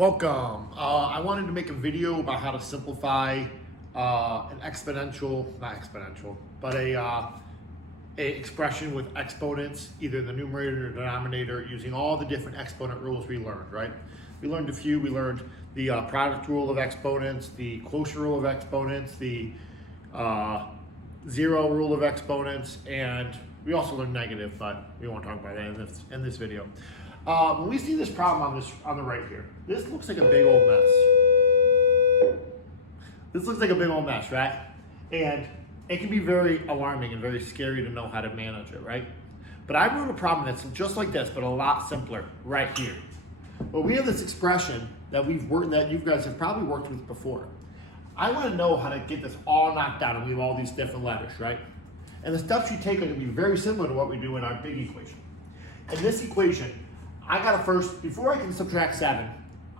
Welcome. I wanted to make a video about how to simplify an exponential, not exponential, but a expression with exponents, either the numerator or denominator, using all the different exponent rules we learned, right? We learned a few. We learned the product rule of exponents, the quotient rule of exponents, the zero rule of exponents, and we also learned negative, but we won't talk about that in this video. When we see this problem on the right here, this looks like a big old mess. This looks like a big old mess, right? And it can be very alarming and very scary to know how to manage it, right? But I wrote a problem that's just like this, but a lot simpler right here. Well, we have this expression that that you guys have probably worked with before. I want to know how to get this all knocked out, and we have all these different letters, right? And the steps you take are going to be very similar to what we do in our big equation. In this equation, I gotta first, before I can subtract 7,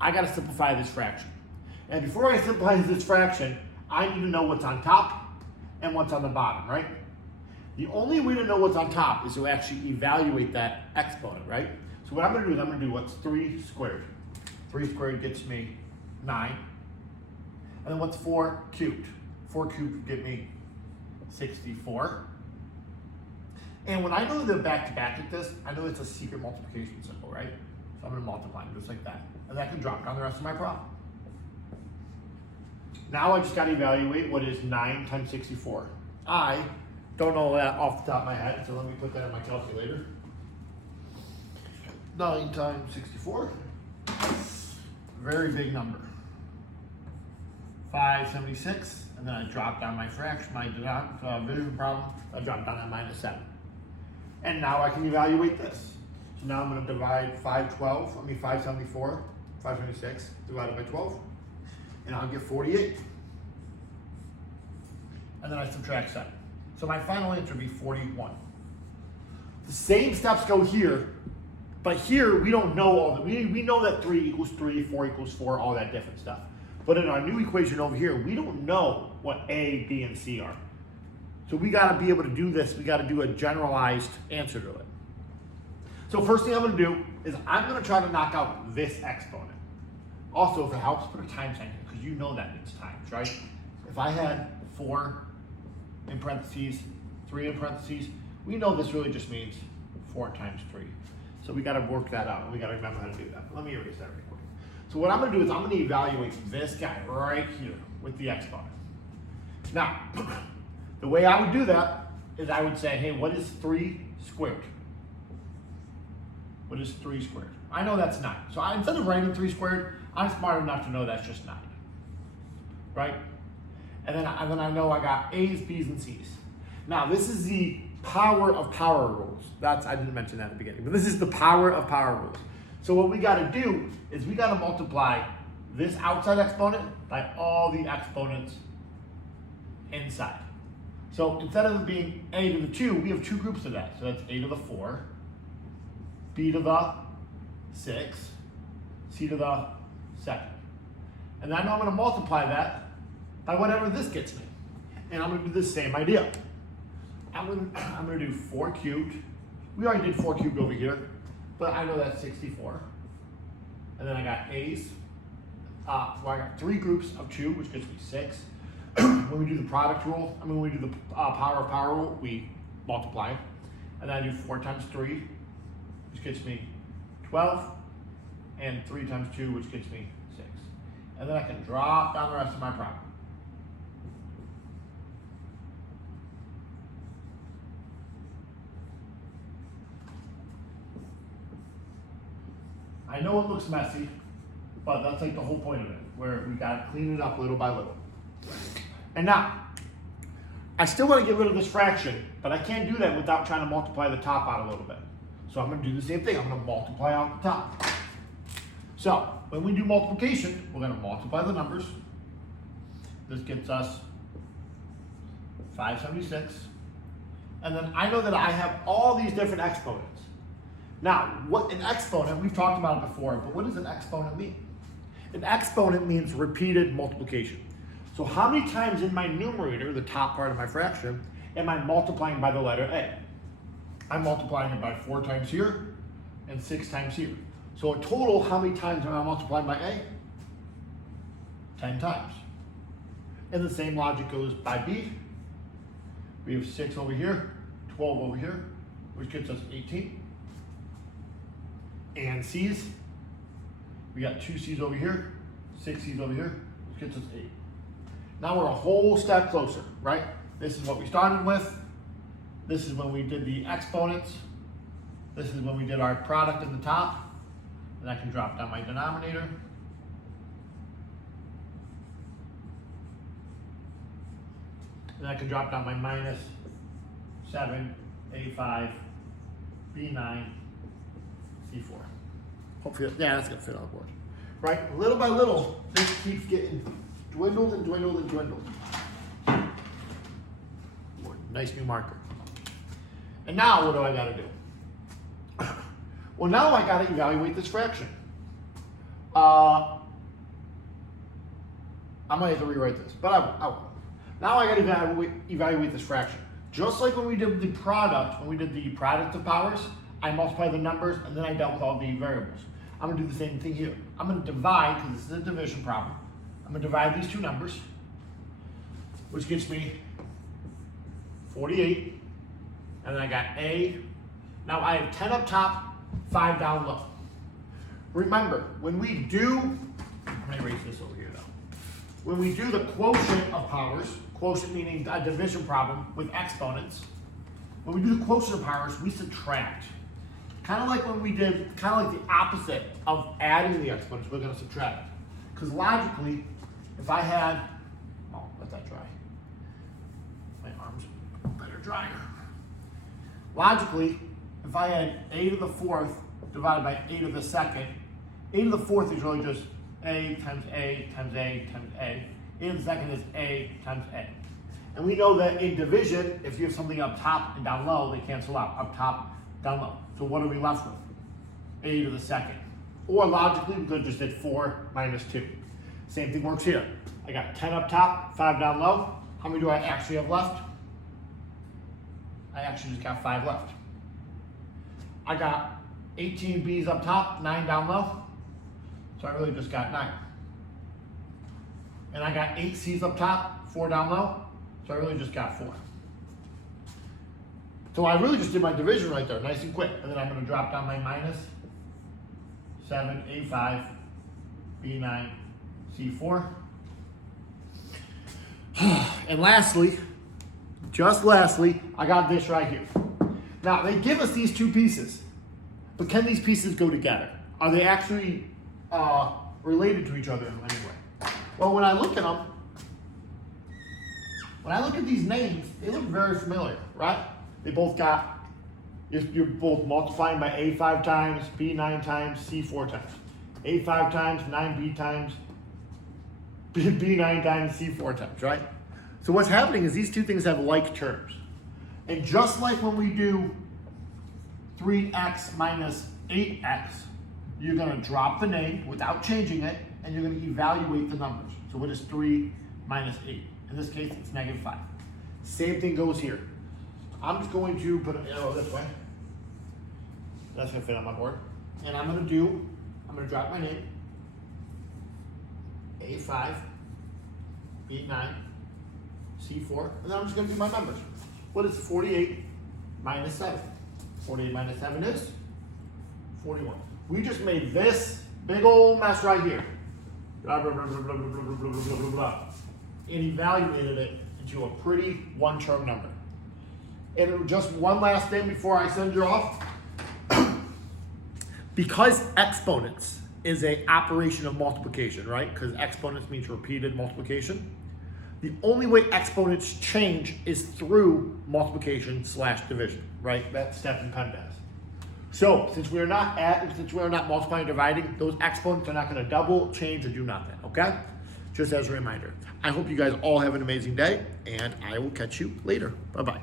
I gotta simplify this fraction. And before I simplify this fraction, I need to know what's on top and what's on the bottom, right? The only way to know what's on top is to actually evaluate that exponent, right? So what I'm gonna do is I'm gonna do what's 3 squared. 3 squared gets me 9. And then what's 4 cubed? 4 cubed would get me 64. And when I know the back-to-back at this, I know it's a secret multiplication symbol, right? So I'm going to multiply them just like that. And that can drop down the rest of my problem. Now I just got to evaluate what is 9 times 64. I don't know that off the top of my head, so let me put that in my calculator. 9 times 64. Very big number. 576. And then I drop down my fraction, my division problem. I drop down at -7. And now I can evaluate this. So now I'm going to divide 576 divided by 12, and I'll get 48. And then I subtract 7. So my final answer would be 41. The same steps go here, but here we don't know all that. We know that 3 equals 3, 4 equals 4, all that different stuff. But in our new equation over here, we don't know what A, B, and C are. So we got to be able to do this. We got to do a generalized answer to it. So first thing I'm going to do is I'm going to try to knock out this exponent. Also, if it helps, put a times sign here because you know that means times, right? If I had 4 in parentheses, 3 in parentheses, we know this really just means 4 times 3. So we got to work that out. We got to remember how to do that. Let me erase that real quick. So what I'm going to do is I'm going to evaluate this guy right here with the exponent. Now, the way I would do that is I would say, hey, what is 3 squared? What is 3 squared? I know that's 9. So instead of writing 3 squared, I'm smart enough to know that's just 9. Right? And then I know I got A's, B's, and C's. Now, this is the power of power rules. I didn't mention that at the beginning, but this is the power of power rules. So what we got to do is we got to multiply this outside exponent by all the exponents inside. So instead of it being a to the 2, we have 2 groups of that. So that's a to the 4, b to the 6, c to the 7. And then I'm going to multiply that by whatever this gets me. And I'm going to do the same idea. I'm going to do 4 cubed. We already did 4 cubed over here, but I know that's 64. And then I got a's. I got 3 groups of 2, which gets me 6. When we do the product rule, when we do the power of power rule, we multiply. And then I do 4 times 3, which gets me 12, and 3 times 2, which gets me 6. And then I can drop down the rest of my problem. I know it looks messy, but that's like the whole point of it, where we got to clean it up little by little. And now, I still want to get rid of this fraction, but I can't do that without trying to multiply the top out a little bit. So I'm going to do the same thing. I'm going to multiply out the top. So when we do multiplication, we're going to multiply the numbers. This gets us 576. And then I know that I have all these different exponents. Now, what an exponent, we've talked about it before, but what does an exponent mean? An exponent means repeated multiplication. So how many times in my numerator, the top part of my fraction, am I multiplying by the letter A? I'm multiplying it by 4 times here and 6 times here. So in total, how many times am I multiplying by A? 10 times. And the same logic goes by B. We have 6 over here, 12 over here, which gets us 18. And C's, we got 2 C's over here, 6 C's over here, which gets us 8. Now we're a whole step closer, right? This is what we started with. This is when we did the exponents. This is when we did our product in the top. And I can drop down my denominator. And I can drop down my minus 7, A5, B9, C4. Hopefully, yeah, that's gonna fit on the board. Right, little by little, this keeps getting dwindled and dwindled and dwindled. Nice new marker. And now what do I gotta do? Well, now I gotta evaluate this fraction. I might have to rewrite this, but I will. Now I gotta evaluate this fraction. Just like when we did the product, when we did the product of powers, I multiplied the numbers and then I dealt with all the variables. I'm gonna do the same thing here. I'm gonna divide, because this is a division problem. I'm gonna divide these two numbers, which gets me 48, and then I got A. Now I have 10 up top, 5 down low. Remember, when we do, I'm gonna erase this over here though. When we do the quotient of powers, quotient meaning a division problem with exponents, when we do the quotient of powers, we subtract. Kind of like when we did, kind of like the opposite of adding the exponents, we're gonna subtract. Because logically, if I had, oh, let that dry. My arms better dryer. Logically, if I had a to the fourth divided by a to the second, a to the fourth is really just a times a times a times a. A to the second is a times a. And we know that in division, if you have something up top and down low, they cancel out. Up top, down low. So what are we left with? A to the second. Or logically, we could have just did 4 minus 2. Same thing works here. I got 10 up top, 5 down low. How many do I actually have left? I actually just got 5 left. I got 18 B's up top, 9 down low. So I really just got 9. And I got 8 C's up top, 4 down low. So I really just got 4. So I really just did my division right there, nice and quick. And then I'm gonna drop down my minus 7, A5, B9, C4. And lastly, just lastly, I got this right here. Now, they give us these two pieces, but can these pieces go together? Are they actually related to each other in any way? Well, when I look at them, when I look at these names, they look very familiar, right? They both got, you're both multiplying by A5 times, B9 times, C4 times. A5 times, 9B times, B9 times, C4 times, right? So what's happening is these two things have like terms. And just like when we do 3x minus 8x, you're gonna drop the name without changing it, and you're gonna evaluate the numbers. So what is 3 minus 8? In this case, it's negative 5. Same thing goes here. I'm just going to put an arrow this way. That's gonna fit on my board. And I'm gonna drop my name, A5, B9, C4, and then I'm just gonna do my numbers. What is 48 minus 7? 48 minus 7 is 41. We just made this big old mess right here. Blah, blah, blah, blah, blah, blah, blah, blah, blah, blah, blah, and evaluated it into a pretty one-term number. And just one last thing before I send you off. Because exponents is an operation of multiplication, right? Because exponents means repeated multiplication. The only way exponents change is through multiplication / division, right? That's Stephen Pendas. So since we're not multiplying and dividing, those exponents are not going to double, change, or do nothing. Okay? Just as a reminder. I hope you guys all have an amazing day, and I will catch you later. Bye-bye.